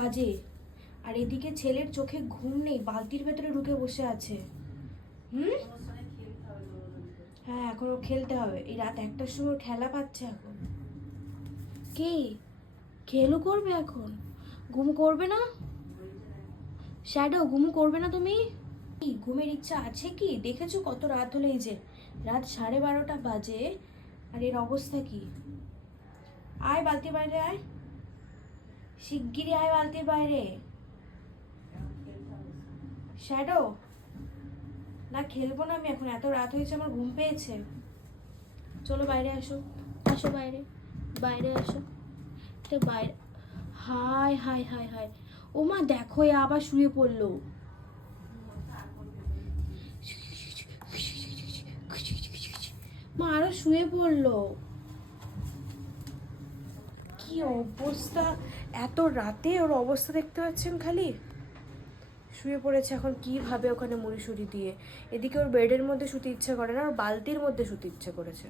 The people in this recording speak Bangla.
বাজে। আর এদিকে ছেলের চোখে ঘুম নেই, বালতির ভেতরে ঢুকে বসে আছে। হুম? হ্যাঁ এখন খেলতে হবে। এই রাত একটার সময় খেলা পাচ্ছে এখন। কি? খেলও করবে এখন? ঘুম করবে না? শ্যাডো, ঘুম করবে না তুমি? কি, ঘুমের ইচ্ছা আছে কি? দেখেছ কত রাত হলো এই যে? রাত সাড়ে বারোটা বাজে। আর এর অবস্থা কি? আয় বালতির বাইরে আয়। শিগগিরই আয় বালতির বাইরে। শ্যাডো, না খেলব না আমি এখন, এত রাত হয়েছে, আমার ঘুম পেয়েছে। চলো বাইরে আসো। আসো বাইরে বাইরে আসো। তো বাইরে হাই হাই হাই হাই ও মা দেখো আবার শুয়ে পড়ল। মা, আরও শুয়ে পড়ল। কি অবস্থা? এত রাতে ওর অবস্থা দেখতে পাচ্ছেন খালি? শুয়ে পড়েছে এখন কীভাবে ওখানে মুড়ি সুড়ি দিয়ে? এদিকে ওর বেডের মধ্যে শুতে ইচ্ছে করে না, ওর বালতির মধ্যে শুতে ইচ্ছে করেছে।